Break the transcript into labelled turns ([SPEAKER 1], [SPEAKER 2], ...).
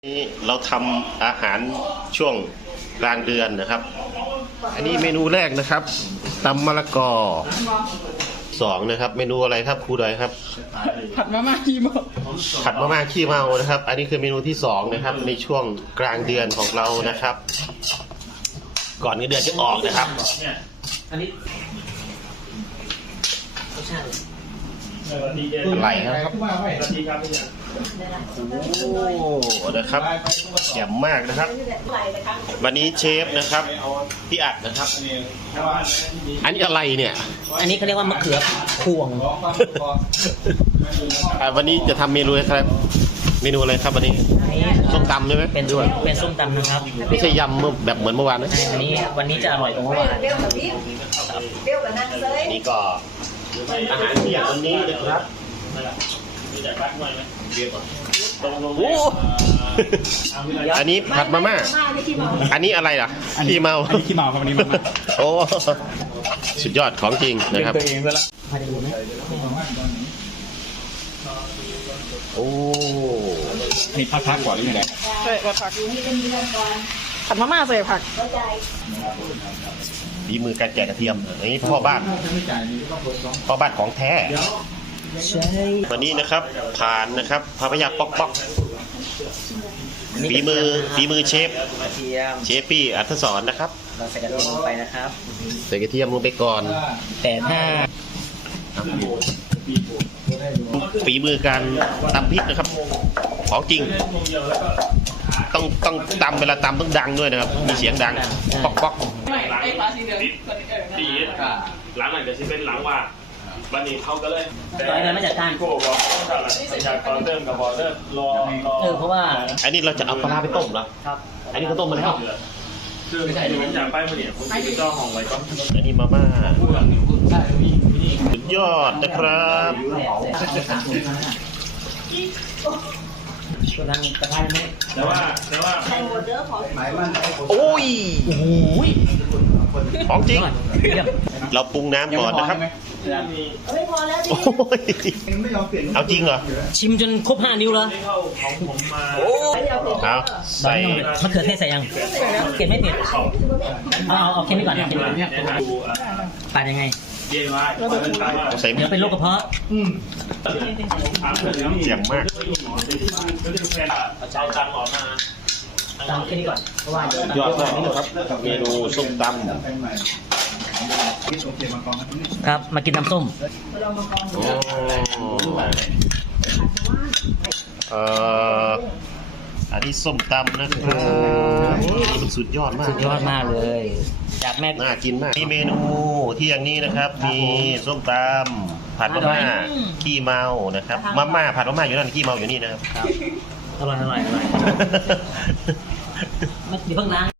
[SPEAKER 1] นี้เราทำอาหารช่วงกลางเดือนนะครับ อันนี้เมนูแรกนะครับตำมะละกอ2นะครับ เมนูอะไรครับครูดอยครับ
[SPEAKER 2] ผัดมาม่าขี้เมา
[SPEAKER 1] ผัดมะม่าขี้เมานะครับ อันนี้คือเมนูที่2นะครับในช่วงกลางเดือนของเรานะครับ ก่อนเงินเดือนจะออกนะครับ
[SPEAKER 2] อันนี้
[SPEAKER 1] อะไรนะครับโอ้นะครับแจ่มมากนะครับ วันนี้เชฟนะครับพี่อัดนะครับ อันนี้อะไรเนี่ย
[SPEAKER 2] อันนี้เขาเรียกว่ามะเขือพวง
[SPEAKER 1] วันนี้จะทำเมนูอะไรครับ เมนูอะไรครับวันนี้ส้มตำใช่ไหม
[SPEAKER 2] เป็นส้มตำนะครับ
[SPEAKER 1] ไม่ใช่ยำแบบเหมือนเมื่อวานนะ
[SPEAKER 2] วันนี้จะอร่อยกว่าเมื่อวาน
[SPEAKER 3] เปรี้ยวกับบิ๊กเปรี้ยวกับนั่งเลย
[SPEAKER 1] นี่ก็อาหารเที่ยงวันนี้นะครับโอ้อันนี้ผัดมาม่าอันนี้อะไรล่ะขี้เมา
[SPEAKER 4] อันนี้ขี้เมาครับอันนี้มัน
[SPEAKER 1] โอ้สุดยอดของจริงนะครับ
[SPEAKER 4] ตัวเองซะละ
[SPEAKER 2] พอดีไหม
[SPEAKER 1] โอ้
[SPEAKER 4] อันนี้พักก่อนหรือไง
[SPEAKER 5] ใส่ผักผัดมาม่าใส่ผัก
[SPEAKER 1] ฝีมือการแกะกระเทียมอันนี้พ่อบ้านของแท้
[SPEAKER 2] ใช่
[SPEAKER 1] วันนี้นะครับผ่านนะครับพาพยาป๊อกฝีมือเชฟ
[SPEAKER 2] กระเทียม
[SPEAKER 1] เชฟปี้อัธศรนะครับ
[SPEAKER 2] เราใส่กระเทียมลงไปนะครับ
[SPEAKER 1] ใส่กระเทียมลงไปก่อน
[SPEAKER 2] แต่ถ้า
[SPEAKER 1] ฝีมือการตำพริกนะครับ ของจริง ต้องตำเวลาตำต้องดังด้วยนะครับ มีเสียงดังป๊อก
[SPEAKER 6] ดีหลังหลังจะเป็นหลังว่าวันนี้เขาก็เลย
[SPEAKER 2] ร้อยเดินมาจัดการ
[SPEAKER 6] โก้บอกจากคอร์เตอร์กับบอร์เดอร์รอ
[SPEAKER 2] เพราะว่า
[SPEAKER 1] ๆอันนี้เราจะเอาปลาร้าไปต้มเหรอ
[SPEAKER 2] ครับ
[SPEAKER 1] อันนี้เขาต้มมาแล้ว
[SPEAKER 6] คือผมอยากไปมาเนี่ยผมจะเจ้าของไว้ก็
[SPEAKER 1] อันนี้มาม่าสุดยอดนะครับ
[SPEAKER 2] ตัวทางกระทะไหม
[SPEAKER 6] แต่ว่า
[SPEAKER 3] ใส่หมดเด้อขอ
[SPEAKER 1] โอ้ย
[SPEAKER 2] โอ้โห
[SPEAKER 1] ของจริง
[SPEAKER 2] เยี่ยม
[SPEAKER 1] เราปรุงน้ำก่อนนะครับ
[SPEAKER 3] ไม่พอแล้วดิ
[SPEAKER 1] โอ้ยเอาจริงเหรอ
[SPEAKER 2] ชิมจนครบ5 นิ้วแล้ว
[SPEAKER 6] เข้าของผมมา
[SPEAKER 1] เอาใส่
[SPEAKER 2] มะเขือเทศใส่ยังเผ็ดไม่เผ็ดเอาแค่นี้ก่อนเอาแค่นี้ก่อน
[SPEAKER 6] เนี่ยดู
[SPEAKER 2] ปาดยังไง
[SPEAKER 6] เย่ว่า
[SPEAKER 1] ใส่
[SPEAKER 2] เดี๋ยวเป็นโรคกระเพาะ
[SPEAKER 1] เสียงมาก
[SPEAKER 6] เอาตังออกมา
[SPEAKER 2] ตามแค่นี้ก่อนเพราะว่าย
[SPEAKER 1] อดมากนะครับเมนูส้มตำ
[SPEAKER 2] ครับมากินน้ำส้ม
[SPEAKER 1] โอ้อันนี้ส้มตำนะครับมันสุดยอดมาก
[SPEAKER 2] สุดยอดมากเลย จากแม่
[SPEAKER 1] น่ากินมากมีเมนูที่อย่างนี้นะครับ มีส้มตำผัดมะม่าขี้เมานะครับมาม่าผัดมะม่าอยู่นั่นขี้เมาอยู่นี่นะครับ
[SPEAKER 2] อร่อยไม่เพิ่งล้าง